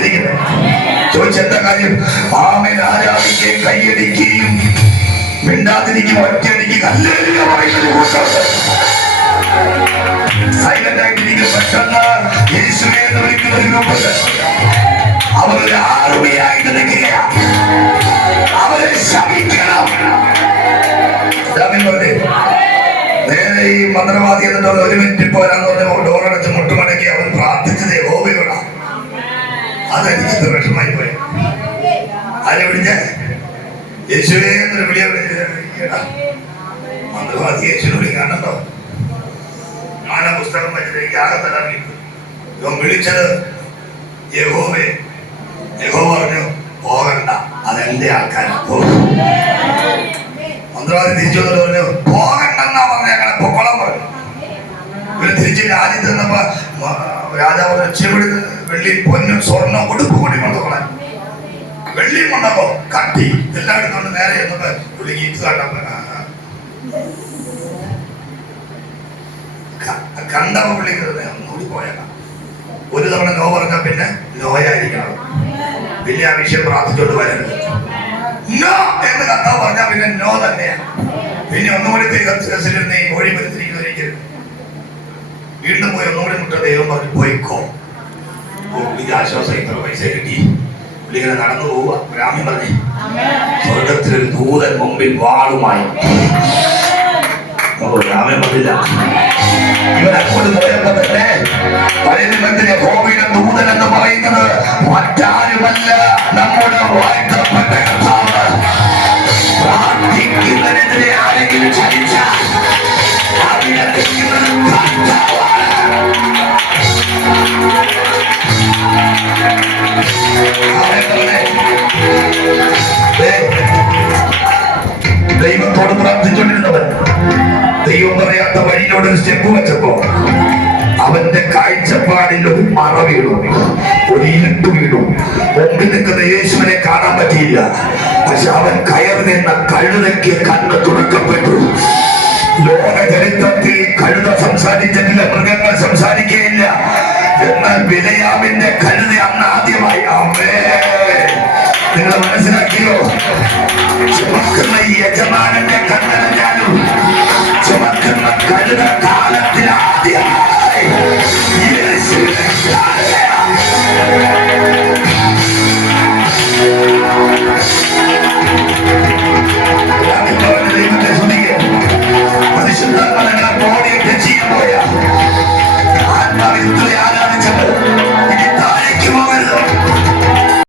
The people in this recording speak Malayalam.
വന്നിരിക്കുന്നത്. ചോദിച്ചെന്താ കാര്യം? ആമേൻ ആരാധിക്കുകയും കൈയടിക്കുകയും മിണ്ടാതിരിക്കും ഒറ്റയടിക്ക് കല്ലേറിയ പറയുന്നത് സൈലന്റ് ആയിട്ടിരിക്കും. പെട്ടെന്ന് യേശുവേ എന്ന് വിളിക്കുന്ന ഒരു ഗ്രൂപ്പുണ്ട്. അവരൊരു ആർമിയായിട്ട് നിൽക്കുകയാണ്. അവരെ ശമിക്കണം. നേരെ ഈ മന്ത്രവാദി എന്നിട്ട് ഒരു മിനിറ്റ് പോരാന്ന് പറഞ്ഞ ഡോറടച്ച് മുട്ടുമടക്കി അവൻ പ്രാർത്ഥിച്ചത് യഹോവയോടാണ്. അതെനിക്ക് വിഷമായി പോയി. ആരെ വിളിച്ച? യേശുവേ എന്നൊരു വിളിയ. മന്ത്രവാദി യേശുവിനെ വിളിക്കാണ്ടോ? ഞാൻ ആ പുസ്തകം വെച്ചിട്ട് എനിക്ക് ആകത്തല്ല. ഇവൻ വിളിച്ചത് യഹോവേ. യഹോവ പറഞ്ഞു പോകണ്ട, അതെന്റെ ആൾക്കാരാ. മന്ത്രവാദി തിരിച്ചു വന്നിട്ട് പറഞ്ഞു പോകണ്ടെന്നാ പറഞ്ഞ ഞങ്ങളെ പൊക്കോളം പറഞ്ഞു. ഇവര് തിരിച്ച് രാജ്യത്ത് നിന്നപ്പോ രാജാവ് ചെവിടി വെള്ളി പൊന്നും സ്വർണ്ണം ഉടുപ്പ് കൂടി കൊണ്ടുപോകണം. വെള്ളിയും കൊണ്ടപ്പോ കട്ടി എല്ലാം എടുത്തോണ്ട് നേരെ ചെന്നപ്പോ പുള്ളിക്ക് ഇത് കണ്ടപ്പോ വിളിക്കുന്നത് ഒന്നുകൂടി പോയേക്കാം. ഒരു തവണ നോ പറഞ്ഞാൽ പിന്നെ നോയായിരിക്കണം. വലിയ ആ വിഷയം പ്രാർത്ഥിച്ചോണ്ട് വരരുത്. നോ എന്ന് കർത്താവ് പറഞ്ഞാൽ പിന്നെ നോ തന്നെയാണ്. പിന്നെ ഒന്നുകൂടി കേസിലിരുന്ന് ഈ കോഴി പരിത്തിരിക്കുന്നവരിക്കരുത്. വീണ്ടും പോയി ഒന്നുകൂടി മുട്ട ദൈവം പറഞ്ഞു പോയിക്കോ. പുള്ളിക്ക് ആശ്വാസം ഇത്ര പൈസ കിട്ടി. പുള്ളിങ്ങനെ നടന്നു പോവുക. ബ്രാഹ്മൺ പറഞ്ഞു സ്വർഗത്തിലൊരു ദൂതൻ മുമ്പിൽ വാളുമായി. ബ്രാഹ്മൺ പറഞ്ഞില്ല. ഇവൻ അങ്ങോട്ട് പോയപ്പോ തന്നെ പഴയ നിയമത്തിലെ യഹോവയുടെ ദൂതൻ എന്ന് പറയുന്നത് മറ്റാരുമല്ല, നമ്മുടെ വാഴ്ത്തപ്പെട്ട കർത്താവ്. പ്രാർത്ഥിക്കുന്നതിനെതിരെ ആരെങ്കിലും ചലിച്ചാൽ ദൈവത്തോട് പ്രാർത്ഥിച്ചുകൊണ്ടിരുന്നവൻ ദൈവം പറയാത്ത വഴിയിലൂടെ ഒരു സ്റ്റെപ്പ് വെച്ചപ്പോ അവന്റെ കാഴ്ചപ്പാടിൽ ഒരു മറ വീണു, ഒരു ഇരുട്ട് വീണു. മുമ്പിൽ നിൽക്കുന്ന യേശുവിനെ കാണാൻ പറ്റിയില്ല. പക്ഷെ അവൻ കയറി നിന്ന കഴുതയ്ക്ക് കണ്ണ് തുറക്കപ്പെട്ടു. ലോക ചരിത്രത്തിൽ കഴുത സംസാരിച്ചിട്ടില്ല, മൃഗങ്ങൾ സംസാരിക്കുകയില്ല. എന്നാൽ ബിലയാമിന്റെ കഴുത അന്ന് ആദ്യമായി. നിങ്ങൾ മനസ്സിലാക്കിയോ?